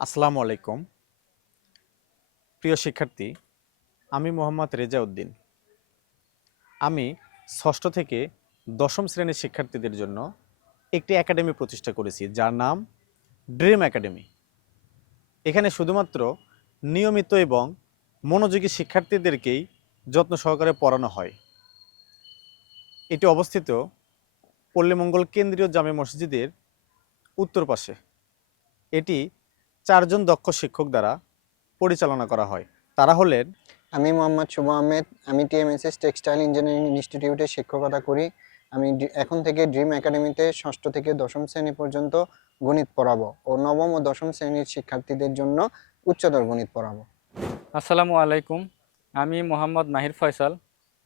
আসসালামু আলাইকুম। প্রিয় শিক্ষার্থী, আমি মোহাম্মদ রেজাউদ্দিন। আমি ষষ্ঠ থেকে দশম শ্রেণীর শিক্ষার্থীদের জন্য একটি একাডেমি প্রতিষ্ঠা করেছি, যার নাম ড্রিম একাডেমি। এখানে শুধুমাত্র নিয়মিত এবং মনোযোগী শিক্ষার্থীদেরকেই যত্ন সহকারে পড়ানো হয়। এটি অবস্থিত পল্লীমঙ্গল কেন্দ্রীয় জামে মসজিদের উত্তর পাশে। এটি 4 জন দক্ষ শিক্ষক দ্বারা পরিচালনা করা হয়। তারা হলেন আমি মোহাম্মদ শুভ আহমেদ। আমি টিএমএসএস টেক্সটাইল ইঞ্জিনিয়ারিং ইনস্টিটিউটে শিক্ষকতা করি। আমি এখন থেকে ড্রিম একাডেমিতে ষষ্ঠ থেকে দশম শ্রেণী পর্যন্ত গণিত পড়াবো ও নবম ও দশম শ্রেণীর শিক্ষার্থীদের জন্য উচ্চতর গণিত পড়াবো। আসসালামু আলাইকুম। আমি মোহাম্মদ মাহির ফয়সাল।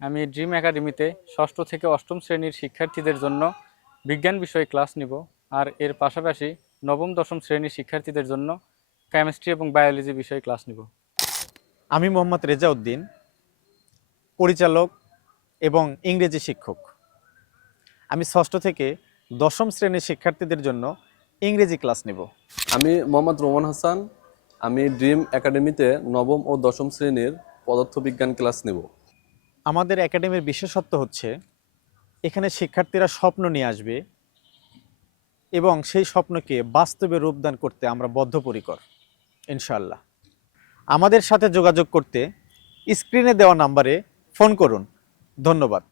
আমি ড্রিম একাডেমিতে ষষ্ঠ থেকে অষ্টম শ্রেণীর শিক্ষার্থীদের জন্য বিজ্ঞান বিষয়ে ক্লাস নিব, আর এর পাশাপাশি নবম দশম শ্রেণীর শিক্ষার্থীদের জন্য কেমিস্ট্রি এবং বায়োলজি বিষয়ে ক্লাস নিব। আমি মোহাম্মদ রেজাউদ্দিন, পরিচালক এবং ইংরেজি শিক্ষক। আমি ষষ্ঠ থেকে দশম শ্রেণীর শিক্ষার্থীদের জন্য ইংরেজি ক্লাস নেব। আমি মোহাম্মদ রোমান হাসান। আমি ড্রিম একাডেমিতে নবম ও দশম শ্রেণীর পদার্থবিজ্ঞান ক্লাস নেব। আমাদের একাডেমির বিশেষত্ব হচ্ছে এখানে শিক্ষার্থীরা স্বপ্ন নিয়ে আসবে এবং সেই স্বপ্নকে বাস্তবে রূপদান করতে আমরা বদ্ধপরিকর, ইনশাআল্লাহ। আমাদের সাথে যোগাযোগ করতে স্ক্রিনে দেওয়া নাম্বারে ফোন করুন। ধন্যবাদ।